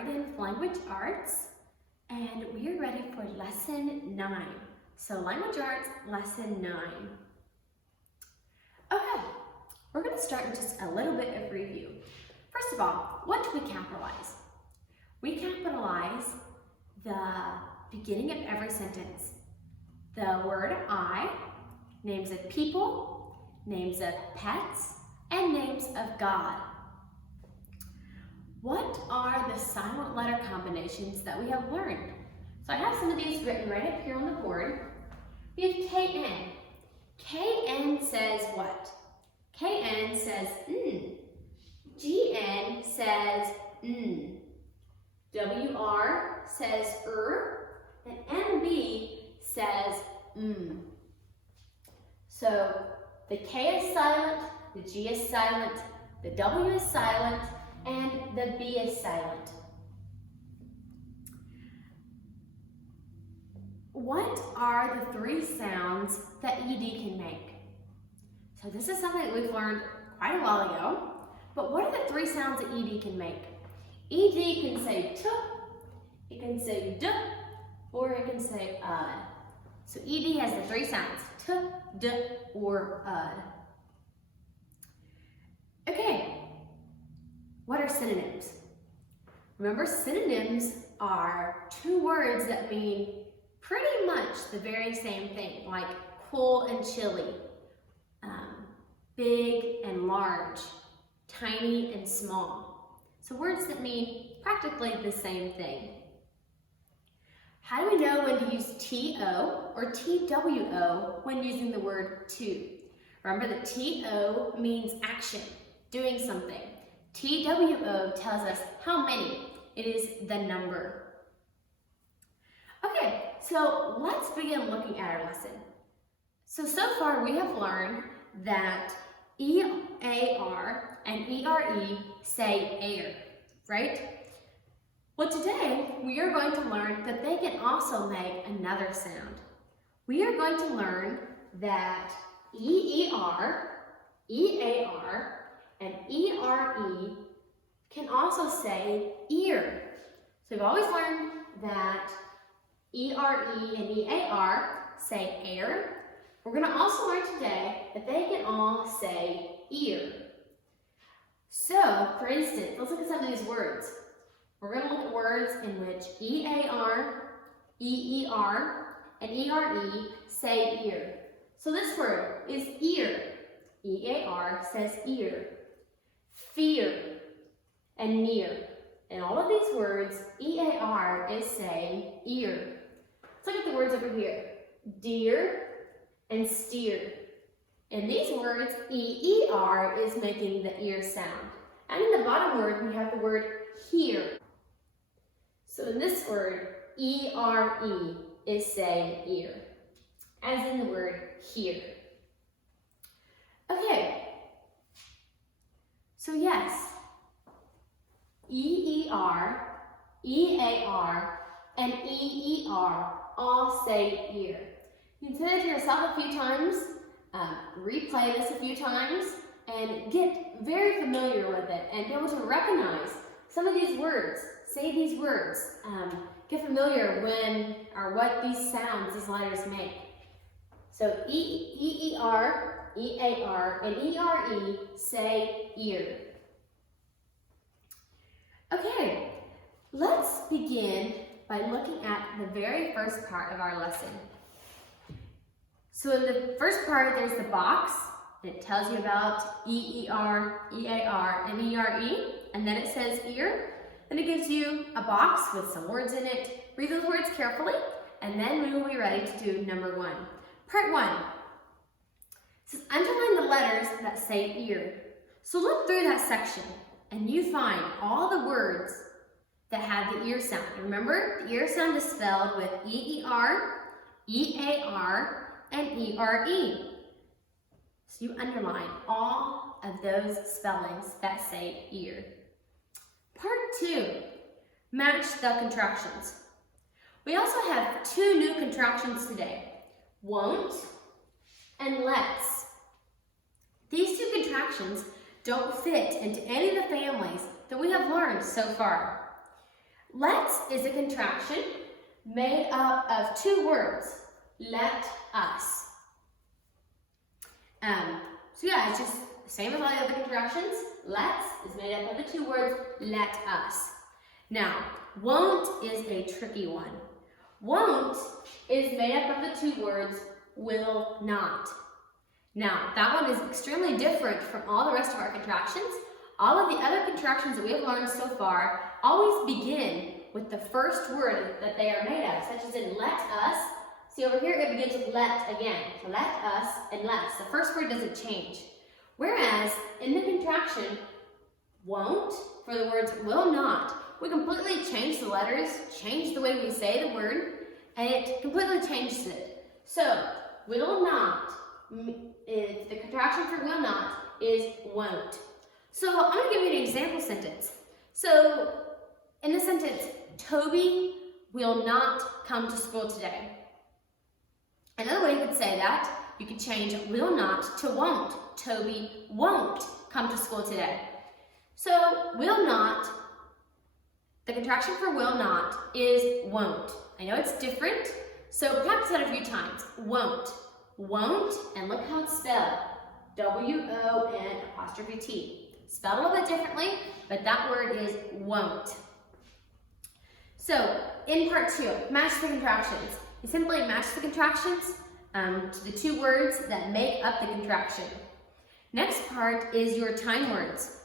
right in with language arts, and we are ready for lesson 9. So language arts, lesson 9. Okay, we're going to start with just a little bit of review. First of all, what do we capitalize? We capitalize the beginning of every sentence. The word I, names of people, names of pets, and names of God. What are the silent letter combinations that we have learned? So I have some of these written right up here on the board. We have KN. KN says what? KN says N. GN says N. WR says and NB says So the K is silent, the G is silent, the W is silent, and the B is silent. What are the 3 sounds that ED can make? So this is something that we've learned quite a while ago, but what are the 3 sounds that ED can make? ED can say t, it can say d, or it can say ud. So ED has the 3 sounds, t, d, or ud. Okay, what are synonyms? Remember, synonyms are 2 words that mean pretty much the very same thing, like cool and chilly, big and large, tiny and small. So words that mean practically the same thing. How do we know when to use TO or TWO when using the word to? Remember that TO means action, doing something. TWO tells us how many. It is the number. Okay, so let's begin looking at our lesson. So far we have learned that EAR and ERE say air, right? Well, today we are going to learn that they can also make another sound. We are going to learn that EER, EAR, and ERE can also say ear. So we've always learned that ERE and EAR say air. We're going to also learn today that they can all say ear. So, for instance, let's look at some of these words. We're going to look at words in which EAR, EER, and ERE say ear. So this word is ear. EAR says ear. Fear and near. In all of these words, EAR is saying ear. Let's look at the words over here. Deer and steer. In these words, EER is making the ear sound. And in the bottom word, we have the word hear. So in this word, ERE is saying ear, as in the word hear. Okay, so yes, EER, EAR, and EER all say ear. You can say that to yourself a few times, replay this a few times, and get very familiar with it and be able to recognize some of these words, say these words, get familiar when or what these sounds, these letters make. So EER, EAR, and ERE say ear. Okay, let's begin by looking at the very first part of our lesson. So in the first part, there's the box. It tells you about EER, EAR, and ERE, and then it says ear. Then it gives you a box with some words in it. Read those words carefully, and then we will be ready to do number 1. Part 1. It says underline the letters that say ear. So look through that section, and you find all the words that have the ear sound. And remember, the ear sound is spelled with EER, EAR, and ERE. So you underline all of those spellings that say ear. Part 2, match the contractions. We also have 2 new contractions today, won't and let's. These 2 contractions don't fit into any of the families that we have learned so far. Let's is a contraction made up of two words, let us. So yeah, it's just the same as all the other contractions. Let's is made up of the two words, let us. Now, won't is a tricky one. Won't is made up of the two words, will not. Now, that one is extremely different from all the rest of our contractions. All of the other contractions that we have learned so far always begin with the first word that they are made of, such as in let us. See over here, it begins with let again. So let us and let's. The first word doesn't change. Whereas in the contraction, won't, for the words will not, we completely change the letters, change the way we say the word, and it completely changes it. So, will not, the contraction for will not is won't. So, I'm going to give you an example sentence. So, in the sentence, Toby will not come to school today. Another way you could say that, you could change will not to won't. Toby won't come to school today. So, will not, the contraction for will not is won't. I know it's different, so practice that a few times. Won't. Won't, and look how it's spelled. W-O-N''T. Spelled a little bit differently, but that word is won't. So, in part 2, match the contractions. You simply match the contractions to the two words that make up the contraction. Next part is your time words.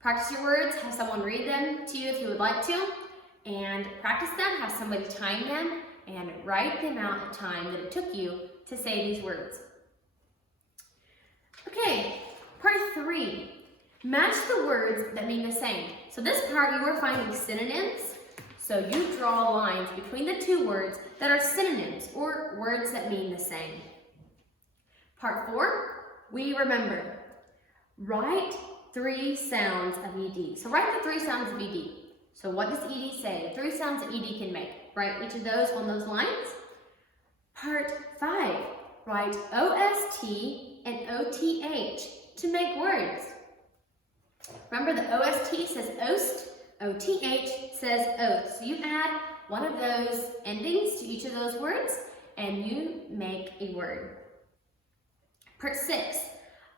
Practice your words, have someone read them to you if you would like to, and practice them, have somebody time them, and write the amount of time that it took you to say these words. Okay, part 3. Match the words that mean the same. So this part you are finding synonyms. So you draw lines between the two words that are synonyms, or words that mean the same. Part 4, we remember. Write 3 sounds of ED. So write the 3 sounds of ED. So what does ED say? The 3 sounds that ED can make. Write each of those on those lines. Part 5, write OST and OTH to make words. Remember the OST says ost, OTH says oath. So you add one of those endings to each of those words and you make a word. Part 6,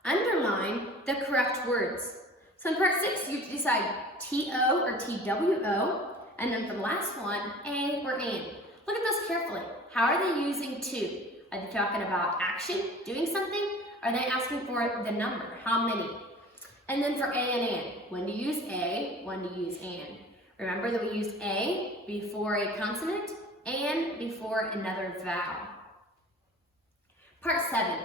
underline the correct words. So in part 6, you decide TO or TWO, and then for the last one, A or AN. Look at those carefully. How are they using to? Are they talking about action, doing something? Are they asking for the number, how many? And then for A and AN, when to use A, when to use AN. Remember that we use A before a consonant and before another vowel. Part 7,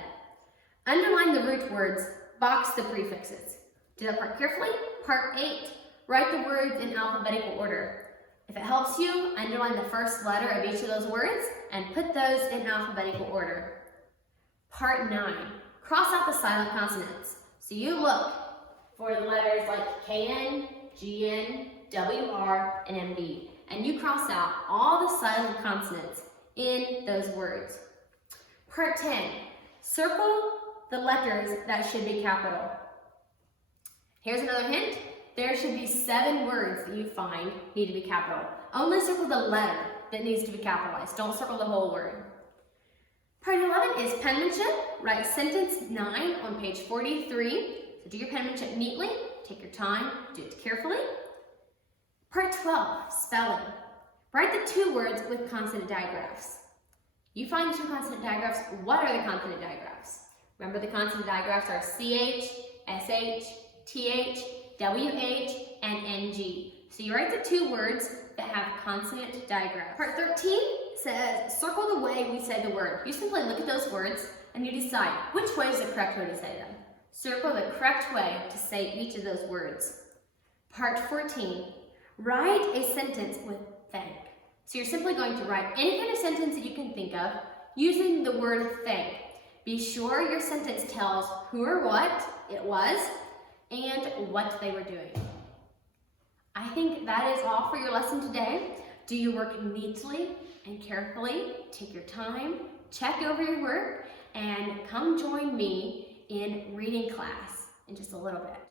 underline the root words, box the prefixes. Do that part carefully. Part 8, write the words in alphabetical order. If it helps you, underline the first letter of each of those words and put those in alphabetical order. Part 9, cross out the silent consonants. So you look for the letters like KN, GN, WR, and MD. And you cross out all the silent consonants in those words. Part 10, circle the letters that should be capital. Here's another hint. There should be 7 words that you find need to be capital. Only circle the letter that needs to be capitalized. Don't circle the whole word. Part 11 is penmanship. Write sentence 9 on page 43. So do your penmanship neatly. Take your time. Do it carefully. Part 12, spelling. Write the 2 words with consonant digraphs. You find 2 consonant digraphs. What are the consonant digraphs? Remember the consonant digraphs are CH, SH, TH, WH, and NG. So you write the 2 words that have consonant digraphs. Part 13 says, circle the way we say the word. You simply look at those words and you decide which way is the correct way to say them. Circle the correct way to say each of those words. Part 14, write a sentence with thank. So you're simply going to write any kind of sentence that you can think of using the word thank. Be sure your sentence tells who or what it was and what they were doing. I think that is all for your lesson today. Do your work neatly and carefully. Take your time, check over your work, and come join me in reading class in just a little bit.